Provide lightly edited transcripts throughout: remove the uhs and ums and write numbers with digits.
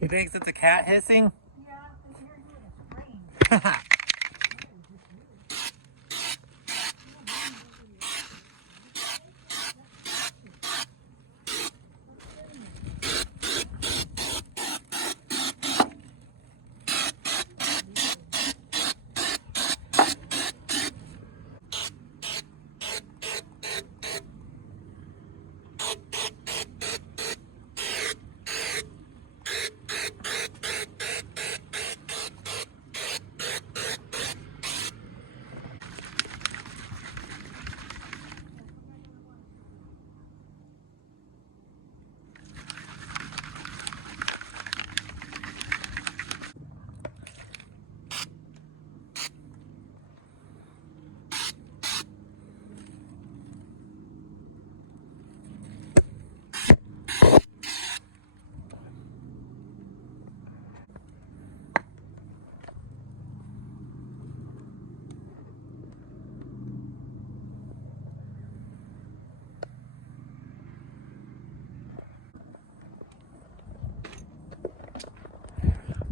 He thinks it's a cat hissing? Yeah, it's strange.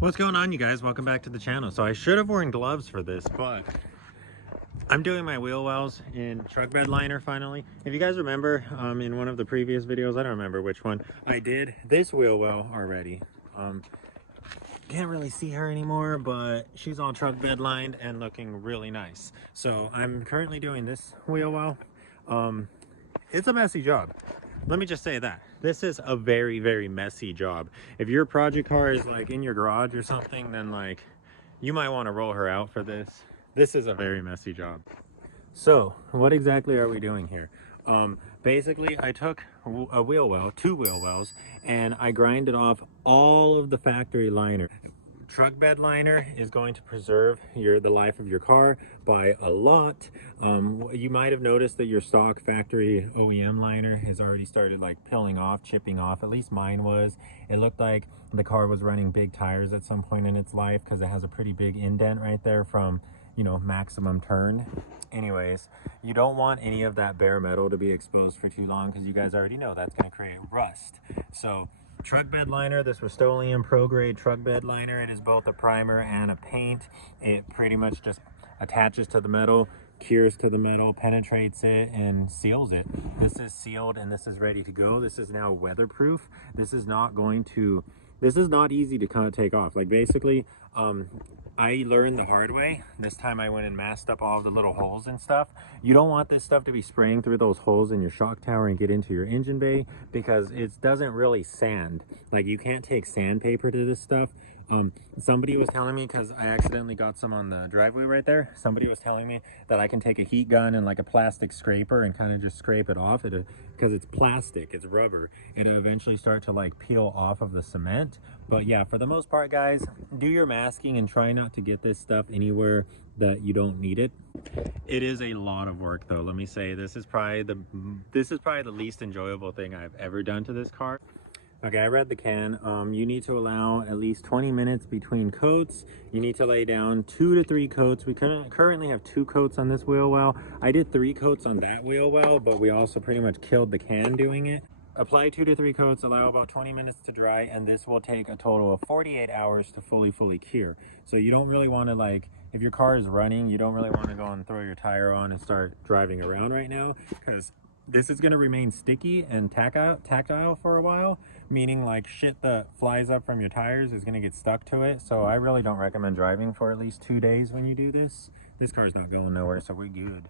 What's going on, you guys? Welcome back to the channel. So I should have worn gloves for this, but I'm doing my wheel wells in truck bed liner finally. If you guys remember in one of the previous videos, I don't remember which one, I did this wheel well already. Can't really see her anymore, but she's all truck bed lined and looking really nice. So I'm currently doing this wheel well. It's a messy job. Let me just say that. This is a very, very messy job. If your project car is like in your garage or something, then like you might want to roll her out for this. This is a very messy job. So what exactly are we doing here? Basically I took a wheel well, two wheel wells, and I grinded off all of the factory liner. Truck bed liner is going to preserve the life of your car by a lot. You might have noticed that your stock factory OEM liner has already started like peeling off, chipping off. At least mine was. It looked like the car was running big tires at some point in its life because it has a pretty big indent right there from, you know, maximum turn. Anyways, you don't want any of that bare metal to be exposed for too long, because you guys already know that's going to create rust. So truck bed liner, this Rustoleum Pro Grade truck bed liner, it is both a primer and a paint. It pretty much just attaches to the metal, cures to the metal, penetrates it, and seals it. This is sealed and this is ready to go. This is now weatherproof. This is not easy to take off. Like, basically, I learned the hard way. This time I went and masked up all the little holes and stuff. You don't want this stuff to be spraying through those holes in your shock tower and get into your engine bay, because it doesn't really sand. Like, you can't take sandpaper to this stuff. Somebody was telling me, because I accidentally got some on the driveway right there, somebody was telling me that I can take a heat gun and like a plastic scraper and kind of just scrape it off, because it's plastic, it's rubber. It'll eventually start to like peel off of the cement. But yeah, for the most part, guys, do your masking and try not to get this stuff anywhere that you don't need it. It is a lot of work though. Let me say, this is probably the least enjoyable thing I've ever done to this car. Okay, I read the can. You need to allow at least 20 minutes between coats. You need to lay down 2 to 3 coats. We currently have 2 coats on this wheel well. I did 3 coats on that wheel well, but we also pretty much killed the can doing it. Apply 2 to 3 coats, allow about 20 minutes to dry, and this will take a total of 48 hours to fully cure. So you don't really want to, like, if your car is running, you don't really want to go and throw your tire on and start driving around right now, because this is going to remain sticky and tactile for a while, meaning like shit that flies up from your tires is going to get stuck to it. So I really don't recommend driving for at least 2 days when you do this. This car's not going nowhere, so we're good.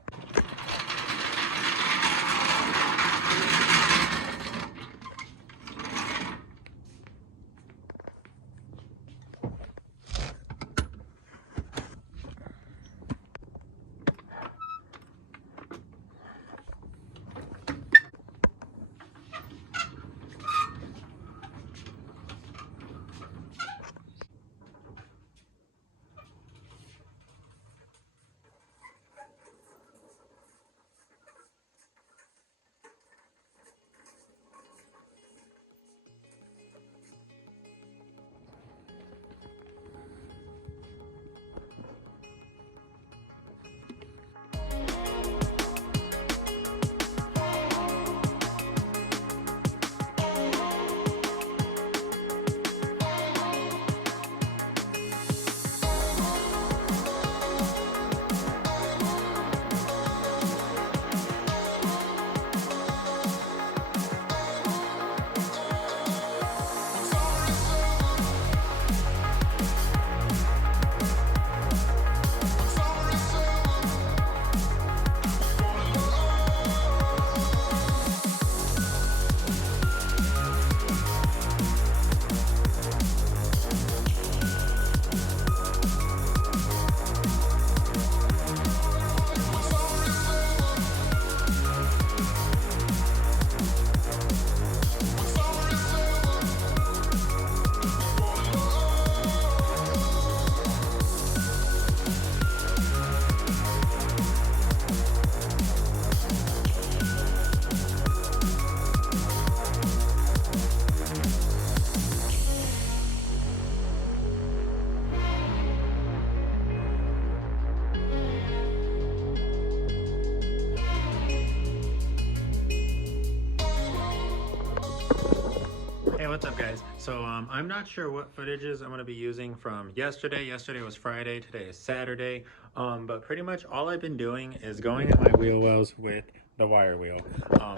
Hey, what's up, guys? So I'm not sure what footages I'm going to be using from yesterday. Yesterday was Friday, today is Saturday, but pretty much all I've been doing is going at my wheel wells with the wire wheel.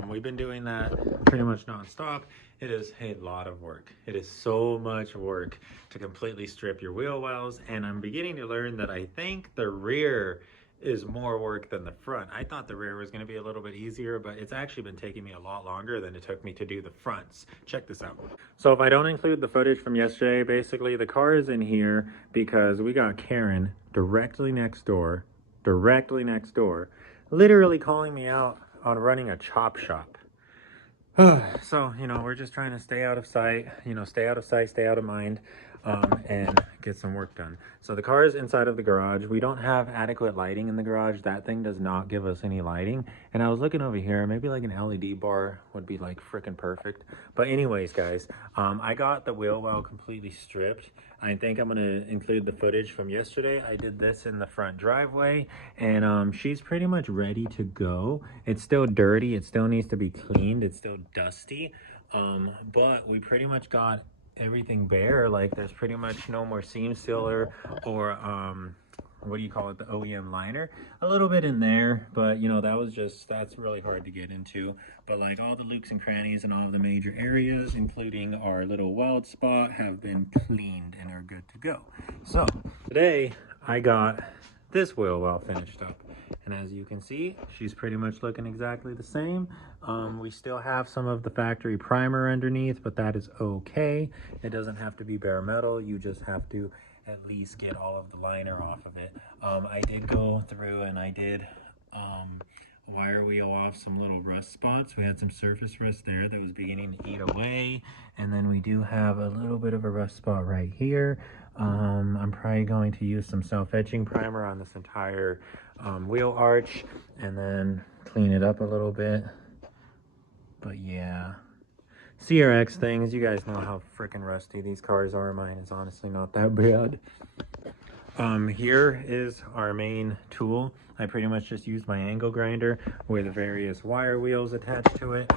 We've been doing that pretty much non-stop. It is a lot of work. It is so much work to completely strip your wheel wells, and I'm beginning to learn that I think the rear is more work than the front. I thought the rear was going to be a little bit easier, but it's actually been taking me a lot longer than it took me to do the fronts. Check this out. So if I don't include the footage from yesterday, basically the car is in here because we got Karen directly next door, literally calling me out on running a chop shop. So, you know, we're just trying to stay out of sight, stay out of mind. and get some work done. So the car is inside of the garage. We don't have adequate lighting in the garage. That thing does not give us any lighting. And I was looking over here, maybe like an LED bar would be like freaking perfect. But anyways, guys, I got the wheel well completely stripped. I think I'm gonna include the footage from yesterday. I did this in the front driveway, and she's pretty much ready to go. It's still dirty, it still needs to be cleaned, it's still dusty, but we pretty much got everything bare. Like, there's pretty much no more seam sealer or what do you call it, the OEM liner. A little bit in there, but you know, that's really hard to get into. But like, all the loops and crannies and all of the major areas, including our little weld spot, have been cleaned and are good to go. So today I got this wheel well finished up, and as you can see, she's pretty much looking exactly the same. We still have some of the factory primer underneath, but that is okay. It doesn't have to be bare metal. You just have to at least get all of the liner off of it. I did go through and I did wire wheel off some little rust spots. We had some surface rust there that was beginning to eat away, and then we do have a little bit of a rust spot right here. I'm probably going to use some self-etching primer on this entire wheel arch and then clean it up a little bit. But yeah, CRX things, you guys know how freaking rusty these cars are. Mine is honestly not that bad. Here is our main tool. I pretty much just used my angle grinder with various wire wheels attached to it.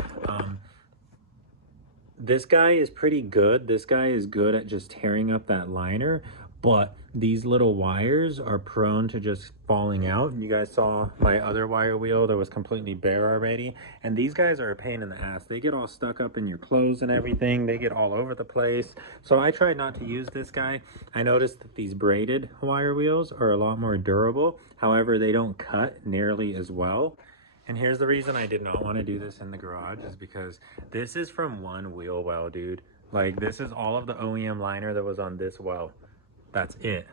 This guy is pretty good. This guy is good at just tearing up that liner, but these little wires are prone to just falling out. And you guys saw my other wire wheel that was completely bare already. And these guys are a pain in the ass. They get all stuck up in your clothes and everything. They get all over the place. So I tried not to use this guy. I noticed that these braided wire wheels are a lot more durable. However, they don't cut nearly as well. And here's the reason I did not want to do this in the garage, is because this is from one wheel well, dude. Like, this is all of the OEM liner that was on this well. That's it.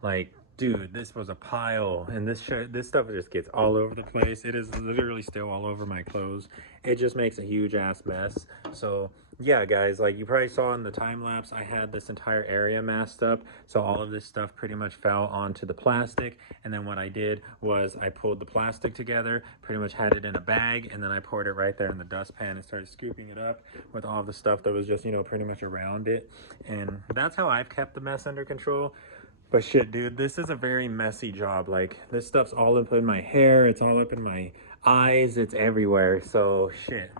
Like, dude, this was a pile, and this stuff just gets all over the place. It is literally still all over my clothes. It just makes a huge ass mess. So yeah, guys, like you probably saw in the time lapse, I had this entire area masked up, so all of this stuff pretty much fell onto the plastic. And then what I did was I pulled the plastic together, pretty much had it in a bag, and then I poured it right there in the dustpan and started scooping it up with all the stuff that was just, you know, pretty much around it. And that's how I've kept the mess under control. But shit, dude, this is a very messy job. Like, this stuff's all up in my hair, it's all up in my eyes, it's everywhere. So shit.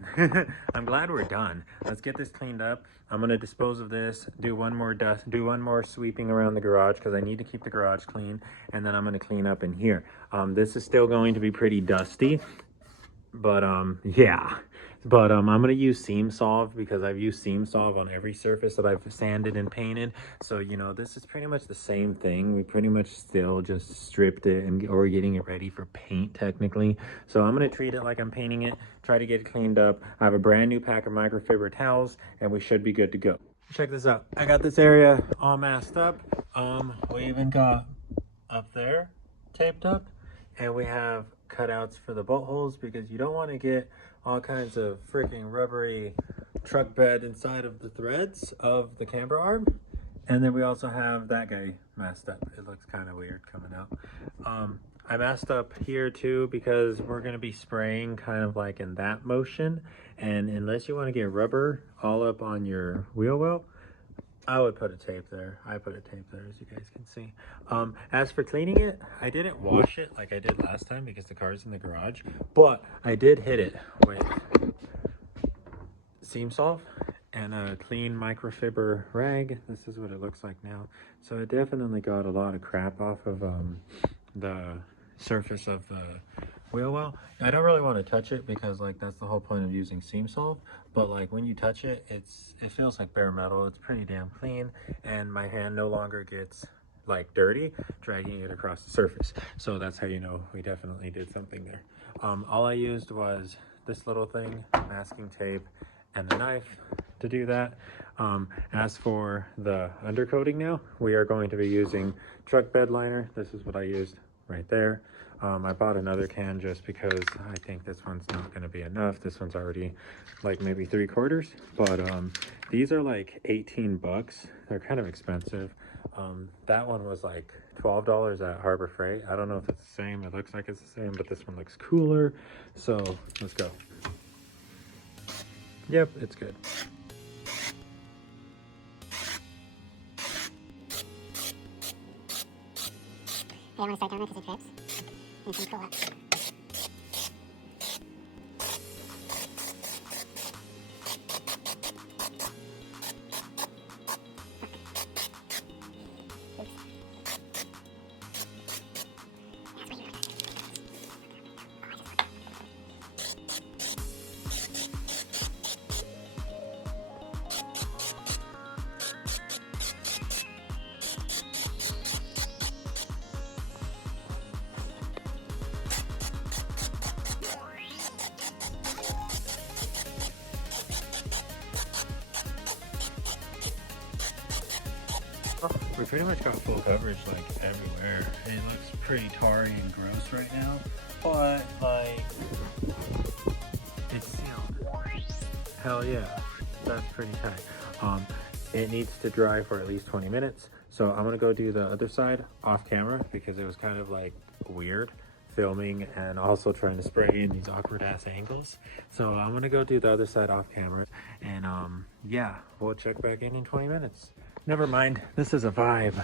I'm glad we're done. Let's get this cleaned up. I'm gonna dispose of this, do one more sweeping around the garage, because I need to keep the garage clean, and then I'm gonna clean up in here. This is still going to be pretty dusty, but yeah. But I'm gonna use Seam Solve, because I've used Seam Solve on every surface that I've sanded and painted. So, you know, this is pretty much the same thing. We pretty much still just stripped it, or we're getting it ready for paint technically. So I'm gonna treat it like I'm painting it, try to get it cleaned up. I have a brand new pack of microfiber towels, and we should be good to go. Check this out. I got this area all masked up. We even got up there taped up, and we have cutouts for the bolt holes, because you don't want to get all kinds of freaking rubbery truck bed inside of the threads of the camber arm. And then we also have that guy masked up. It looks kind of weird coming out. I masked up here too, because we're going to be spraying kind of like in that motion, and unless you want to get rubber all up on your wheel well, I would put a tape there. I put a tape there, as you guys can see. As for cleaning it, I didn't wash it like I did last time, because the car's in the garage, but I did hit it with Seam Solve and a clean microfiber rag. This is what it looks like now. So it definitely got a lot of crap off of the surface of the wheel well. I don't really want to touch it, because like that's the whole point of using Seam Solve. But like when you touch it, it feels like bare metal. It's pretty damn clean, and my hand no longer gets like dirty dragging it across the surface. So that's how you know we definitely did something there. All I used was this little thing, masking tape, and the knife to do that. As for the undercoating now, we are going to be using truck bed liner. This is what I used right there. I bought another can just because I think this one's not going to be enough. This one's already like maybe 3/4, but these are like 18 bucks. They're kind of expensive. That one was like $12 at Harbor Freight. I don't know if it's the same. It looks like it's the same, but this one looks cooler. So let's go. Yep, it's good. I want to start down there because it drips. And it's going to cool up. We pretty much got full coverage like everywhere. It looks pretty tarry and gross right now, but like it's sealed. Hell yeah, that's pretty tight. It needs to dry for at least 20 minutes. So I'm gonna go do the other side off camera because it was kind of like weird filming and also trying to spray in these awkward ass angles. So I'm gonna go do the other side off camera, and yeah, we'll check back in 20 minutes. Never mind, this is a vibe.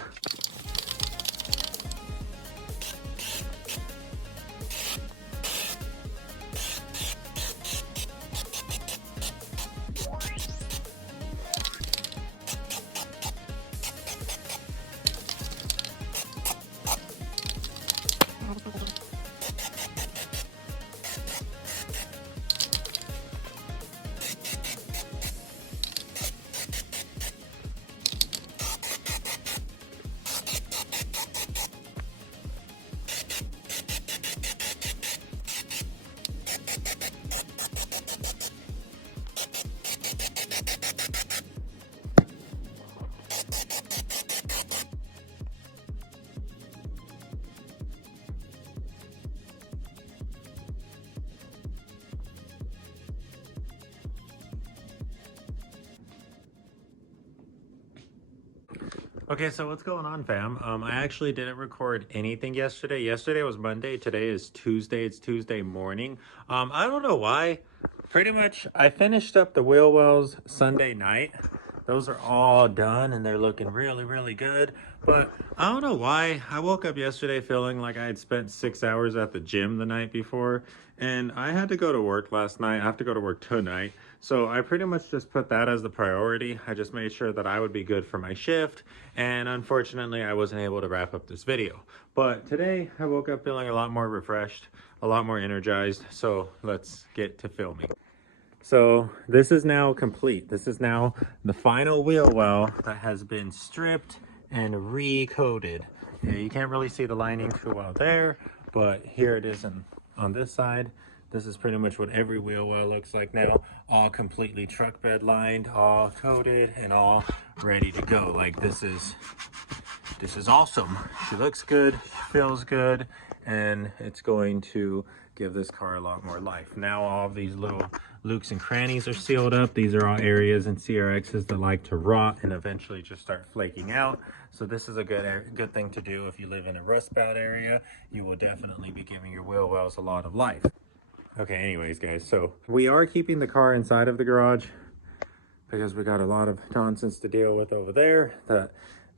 Okay, so what's going on, fam? I actually didn't record anything yesterday. Yesterday was Monday. Today is Tuesday. It's Tuesday morning. I don't know why. Pretty much, I finished up the wheel wells Sunday night. Those are all done and they're looking really, really good. But I don't know why. I woke up yesterday feeling like I had spent 6 hours at the gym the night before. And I had to go to work last night. I have to go to work tonight. So I pretty much just put that as the priority. I just made sure that I would be good for my shift. And unfortunately, I wasn't able to wrap up this video. But today, I woke up feeling a lot more refreshed, a lot more energized. So let's get to filming. So this is now complete. This is now the final wheel well that has been stripped and re-coated. Yeah, you can't really see the lining too well there, but here it is on this side. This is pretty much what every wheel well looks like now. All completely truck bed lined, all coated, and all ready to go. Like this is awesome. She looks good, she feels good, and it's going to give this car a lot more life. Now all of these little loops and crannies are sealed up. These are all areas in CRXs that like to rot and eventually just start flaking out. So this is a good thing to do if you live in a rust bout area. You will definitely be giving your wheel wells a lot of life. Okay, anyways, guys, so we are keeping the car inside of the garage because we got a lot of nonsense to deal with over there.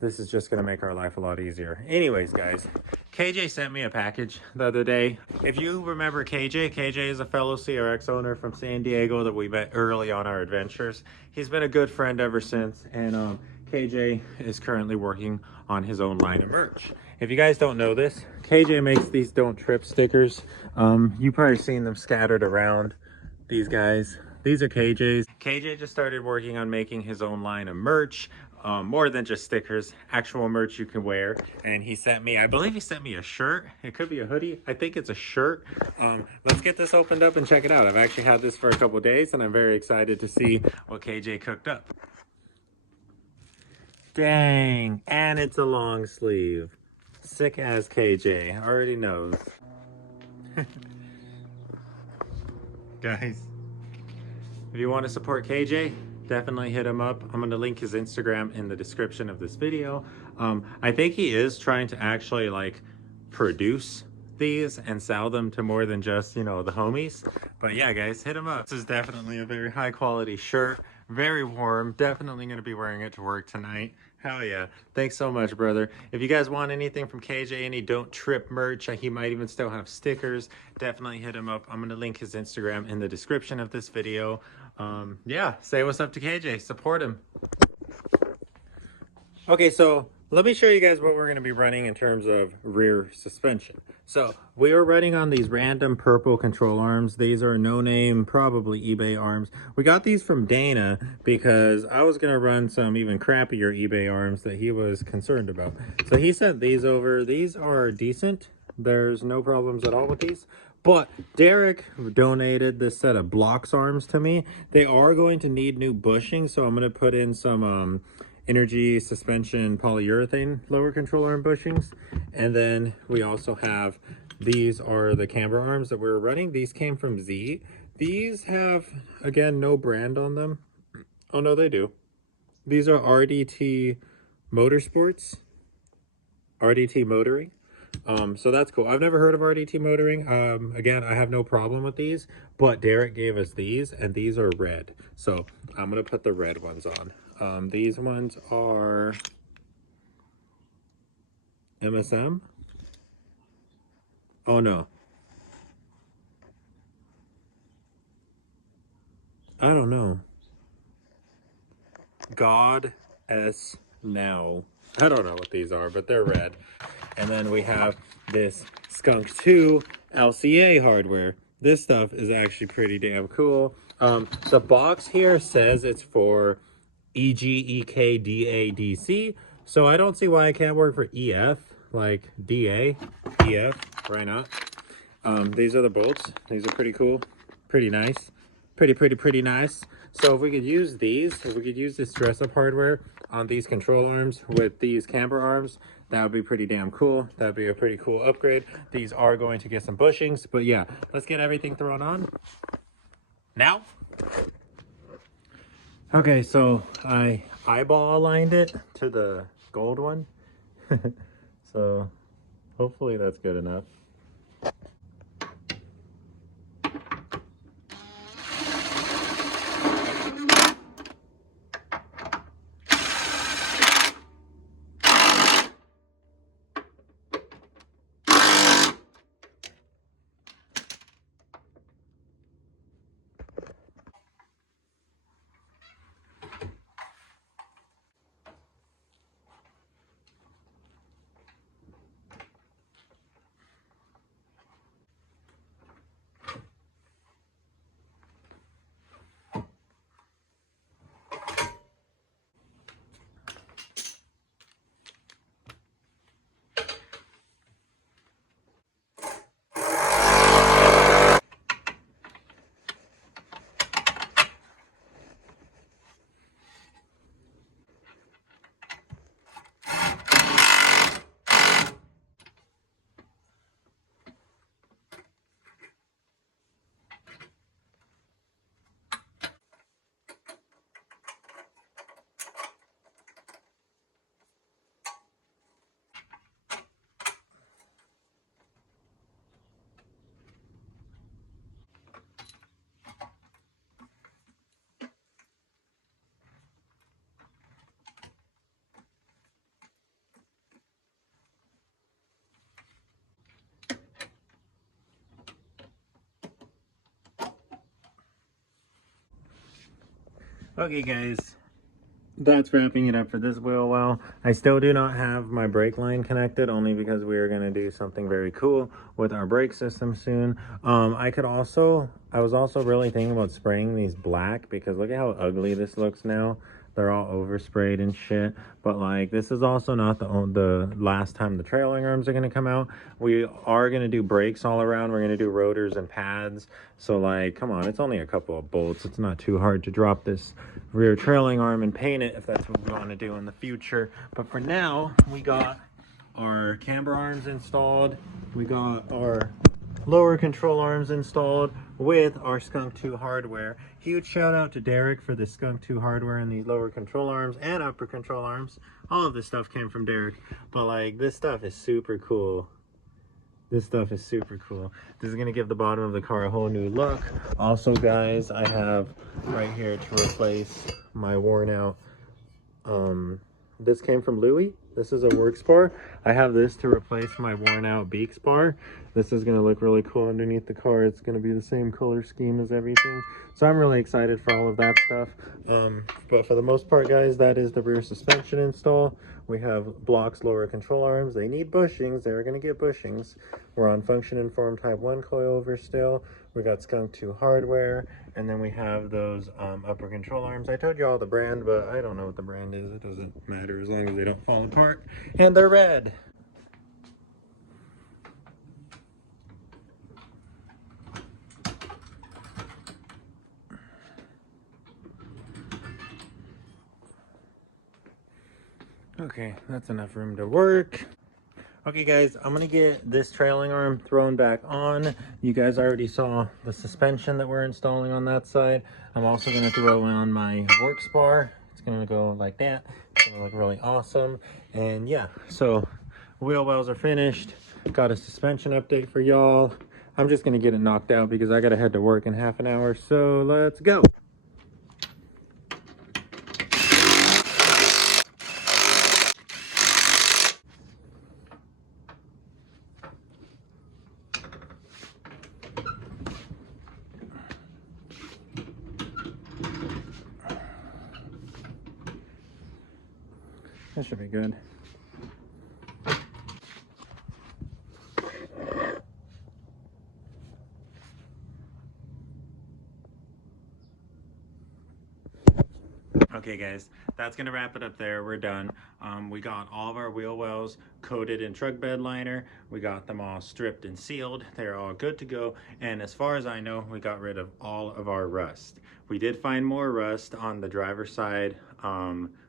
This is just going to make our life a lot easier. Anyways, guys, KJ sent me a package the other day. If you remember KJ is a fellow CRX owner from San Diego that we met early on our adventures. He's been a good friend ever since, and KJ is currently working on his own line of merch. If you guys don't know this, KJ makes these Don't Trip stickers. You've probably seen them scattered around. These guys, these are KJ's. KJ just started working on making his own line of merch. More than just stickers, actual merch you can wear. And he sent me, I believe he sent me a shirt. It could be a hoodie. I think it's a shirt. Let's get this opened up and check it out. I've actually had this for a couple days and I'm very excited to see what KJ cooked up. Dang, and it's a long sleeve. Sick as KJ, already knows. Guys, if you want to support KJ, definitely hit him up. I'm going to link his Instagram in the description of this video. I think he is trying to actually like produce these and sell them to more than just, you know, the homies. But yeah, guys, hit him up. This is definitely a very high quality shirt. Very warm. Definitely going to be wearing it to work tonight. Hell yeah. Thanks so much, brother. If you guys want anything from KJ, any Don't Trip merch, he might even still have stickers, definitely hit him up. I'm going to link his Instagram in the description of this video. Yeah, say what's up to KJ. Support him. Okay, so let me show you guys what we're going to be running in terms of rear suspension. So we were running on these random purple control arms. These are no name, probably eBay arms. We got these from Dana because I was going to run some even crappier eBay arms that he was concerned about. So he sent these over. These are decent. There's no problems at all with these. But Derek donated this set of blocks arms to me. They are going to need new bushing, so I'm going to put in some energy suspension polyurethane lower control arm bushings. And then we also have, these are the camber arms that we were running. These came from Z. These have, again, no brand on them. Oh no, they do. These are RDT Motorsports, RDT Motoring. So that's cool. I've never heard of RDT Motoring. Again, I have no problem with these, but Derek gave us these, and these are red. So I'm gonna put the red ones on. These ones are MSM. Oh no, I don't know. God S Now. I don't know what these are, but they're red. And then we have this Skunk 2 Lca Hardware. This stuff is actually pretty damn cool. The box here says it's for EGEKDADC, so I don't see why I can't work for EF, like DA, EF, why not? These are the bolts. These are pretty cool, pretty nice, pretty nice. So if we could use these, if we could use this dress-up hardware on these control arms with these camber arms, that would be pretty damn cool. That would be a pretty cool upgrade. These are going to get some bushings, but yeah, let's get everything thrown on now. Okay, so I eyeball aligned it to the gold one. So hopefully that's good enough. Okay guys, that's wrapping it up for this wheel well. I still do not have my brake line connected, only because we are going to do something very cool with our brake system soon. I was also really thinking about spraying these black, because look at how ugly this looks now. They're all oversprayed and shit. But like, this is also not the last time the trailing arms are going to come out. We are going to do brakes all around. We're going to do rotors and pads. So like, come on, it's only a couple of bolts. It's not too hard to drop this rear trailing arm and paint it if that's what we want to do in the future. But for now, we got our camber arms installed. We got our lower control arms installed with our Skunk 2 hardware. Huge shout out to Derek for the Skunk 2 hardware and the lower control arms and upper control arms. All of this stuff came from Derek, but like this stuff is super cool. This stuff is super cool. This is gonna give the bottom of the car a whole new look. Also guys, I have right here to replace my worn out, this came from Louis. This is a work spar. I have this to replace my worn out beak spar. This is gonna look really cool underneath the car. It's gonna be the same color scheme as everything. So I'm really excited for all of that stuff. But for the most part, guys, that is the rear suspension install. We have blocks, lower control arms. They need bushings. They're gonna get bushings. We're on function informed type 1 coilover still. We got Skunk 2 hardware, and then we have those upper control arms. I told you all the brand, but I don't know what the brand is. It doesn't matter as long as they don't fall apart. And they're red. Okay, that's enough room to work. Okay guys, I'm gonna get this trailing arm thrown back on. You guys already saw the suspension that we're installing on that side. I'm also gonna throw on my work spar. It's gonna go like that. It's gonna look really awesome. And yeah, so wheel wells are finished. Got a suspension update for y'all. I'm just gonna get it knocked out because I gotta head to work in half an hour. So let's go. That should be good. Okay guys, that's gonna wrap it up there. We're done. We got all of our wheel wells coated in truck bed liner. We got them all stripped and sealed. They're all good to go. And as far as I know, we got rid of all of our rust. We did find more rust on the driver's side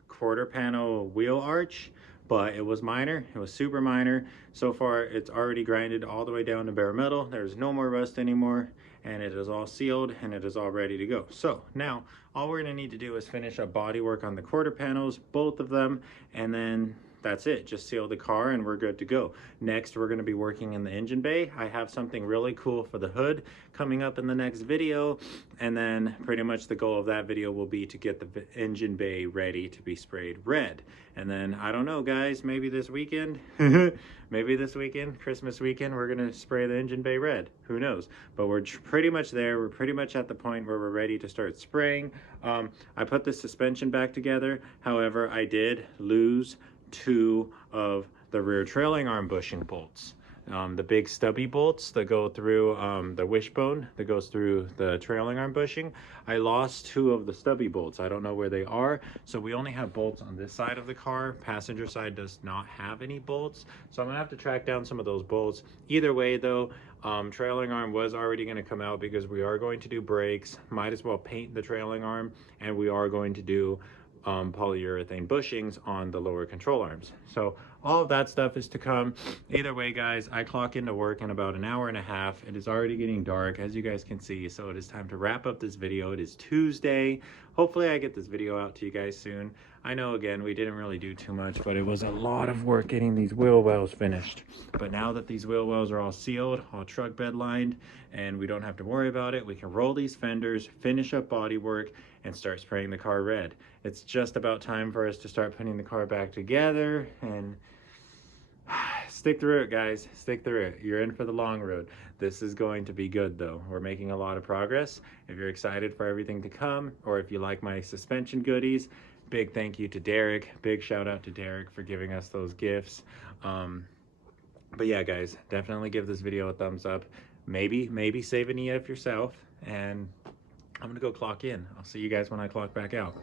quarter panel wheel arch, but it was minor. It was super minor. So far, it's already grinded all the way down to bare metal. There's no more rust anymore, and it is all sealed and it is all ready to go. So now all we're gonna need to do is finish up body work on the quarter panels, both of them, and then that's it. Just seal the car and we're good to go. Next, we're gonna be working in the engine bay. I have something really cool for the hood coming up in the next video. And then pretty much the goal of that video will be to get the engine bay ready to be sprayed red. And then, I don't know guys, maybe this weekend, Christmas weekend, we're gonna spray the engine bay red. Who knows? But we're pretty much there. We're pretty much at the point where we're ready to start spraying. I put the suspension back together. However, I did lose 2 of the rear trailing arm bushing bolts. The big stubby bolts that go through the wishbone that goes through the trailing arm bushing. I lost 2 of the stubby bolts. I don't know where they are. So we only have bolts on this side of the car. Passenger side does not have any bolts. So I'm gonna have to track down some of those bolts. Either way though, trailing arm was already gonna come out because we are going to do brakes. Might as well paint the trailing arm, and we are going to do polyurethane bushings on the lower control arms. So all of that stuff is to come. Either way guys, I clock into work in about an hour and a half. It is already getting dark, as you guys can see, so it is time to wrap up this video. It is Tuesday. Hopefully I get this video out to you guys soon. I know, again, we didn't really do too much, but it was a lot of work getting these wheel wells finished. But now that these wheel wells are all sealed, all truck bed lined, and we don't have to worry about it, we can roll these fenders, finish up body work, and start spraying the car red. It's just about time for us to start putting the car back together, and stick through it guys, stick through it. You're in for the long road. This is going to be good though. We're making a lot of progress. If you're excited for everything to come, or if you like my suspension goodies, big thank you to Derek. Big shout out to Derek for giving us those gifts. But yeah guys, definitely give this video a thumbs up. Maybe save an EF yourself, and I'm gonna go clock in. I'll see you guys when I clock back out.